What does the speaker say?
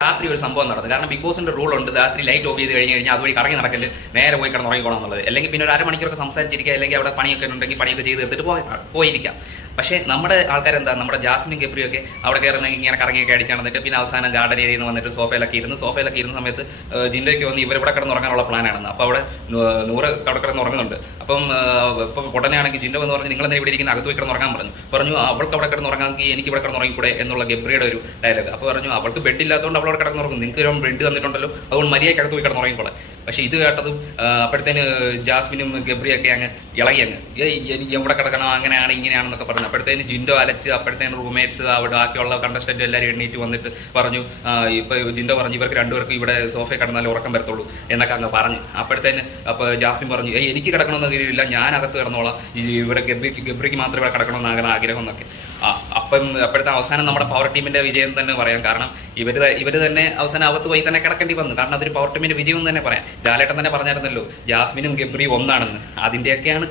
രാത്രി ഒരു സംഭവം നടന്നു. കാരണം ബിഗ് ബോസിന്റെ റൂൾ ഉണ്ട് രാത്രി ലൈറ്റ് ഓഫ് ചെയ്ത് കഴിഞ്ഞ് കഴിഞ്ഞാൽ അതുവഴി കറങ്ങി നടക്കൽ നേരെ പോയി കിടന്ന് ഉറങ്ങിക്കോണം എന്നുള്ളത്. അല്ലെങ്കിൽ പിന്നെ ഒരു അരമണിക്കൂറൊക്കെ സംസാരിച്ചിരിക്കുക അല്ലെങ്കിൽ അവിടെ പണിയൊക്കെ ഉണ്ടെങ്കിൽ പണിയൊക്കെ ചെയ്ത് തീർത്തിട്ട് പോയി പോയിരിക്കാം. പക്ഷേ നമ്മുടെ ആൾക്കാരെന്താ നമ്മുടെ ജാസ്മിൻ ഗബ്രിയൊക്കെ അവിടെ കയറുന്ന ഇങ്ങനെ കറങ്ങിയൊക്കെ അടിച്ചാണ് നടന്നിട്ട് പിന്നെ അവസാനം ഗാർഡൻ ഏരിയയിൽ നിന്ന് വന്നിട്ട് സോഫയിലൊക്കെ ഇരുന്ന് സോഫയിലൊക്കെ ഇരുന്ന സമയത്ത് ഏഹ്, വന്ന് ഇവർ ഇവിടെ കിടന്ന് ഉറങ്ങാനുള്ള പ്ലാനാണെന്ന്. അപ്പോൾ അവിടെ നൂറ് അവിടെ കിടന്ന് ഉറങ്ങുന്നുണ്ട്. അപ്പം ഇപ്പം ഉടനെയാണെങ്കിൽ ജിൻഡോ എന്ന് പറഞ്ഞ് നിങ്ങൾ ഇവിടെ ഇരിക്കുന്ന? അകത്ത് പോയി കിടന്ന് ഉറങ്ങാൻ പറഞ്ഞു. പറഞ്ഞു അവൾക്ക് അവിടെ കിടന്ന് ഉറങ്ങാമെങ്കിൽ എനിക്ക് ഇവിടെ കിടന്ന് ഉറങ്ങിക്കൂടെ? എന്നുള്ള ഗബ്രിയുടെ ഒരു ഡയലോഗ് അപ്പോൾ പറഞ്ഞു അവൾക്ക് ബെഡ് ഇല്ലാത്തതുകൊണ്ട് അവൾ അവിടെ കിടന്നുറങ്ങും. നിങ്ങൾക്ക് ഒരു ബ്രെഡ് തന്നിട്ടുണ്ടല്ലോ. അതുകൊണ്ട് മര്യാദയ്ക്ക് അകത്ത് പോയി കിടന്നുറങ്ങിക്കോളെ പക്ഷേ ഇത് കേട്ടതും അപ്പോഴത്തേന് ജാസ്മിനും ഗബ്രിയൊക്കെ അങ്ങ് ഇളകി അങ്ങ് എനിക്ക് എവിടെ കിടക്കണം? അങ്ങനെയാണ് ഇങ്ങനെയാണെന്നൊക്കെ പറഞ്ഞു. അപ്പോഴത്തേന് ജിൻഡോ അലച്ച് അപ്പോഴത്തേന് റൂംമേറ്റ്സ് അവിടെ ബാക്കിയുള്ള കണ്ടസ്റ്റന്റ് എല്ലാവരും എണ്ണീറ്റ് വന്നിട്ട് പറഞ്ഞു ഇപ്പൊ ജിൻഡോ പറഞ്ഞു ഇവർക്ക് രണ്ടുപേർക്കും ഇവിടെ സോഫയിൽ കിടന്നാലും ഉറക്കം വരത്തുള്ളൂ എന്നൊക്കെ അങ്ങ് പറഞ്ഞു. അപ്പോഴത്തേന് അപ്പൊ ജാസ്മിൻ പറഞ്ഞു ഏയ് എനിക്ക് കിടക്കണമെന്ന് കാര്യമില്ല ഞാൻ അകത്ത് കിടന്നോളാം ഇവിടെ ഗബ്രിക്ക് ഗബ്രിക്ക് മാത്രമേ ഇവിടെ കിടക്കണമെന്ന് ആഗ്രഹം എന്നൊക്കെ. ആ, അപ്പം അപ്പോഴത്തെ അവസാനം നമ്മുടെ പവർ ടീമിന്റെ വിജയം തന്നെ പറയാം. കാരണം ഇവർ ഇവർ തന്നെ അവസാനം അകത്ത് പോയി തന്നെ കിടക്കേണ്ടി വന്നു. കാരണം അതൊരു പവർ ടീമിന്റെ വിജയം എന്ന് തന്നെ പറയാം. ജാലേട്ടൻ തന്നെ പറഞ്ഞായിരുന്നല്ലോ ജാസ്മിനും ഗബ്രിയും ഒന്നാണെന്ന്. അതിന്റെയൊക്കെയാണ്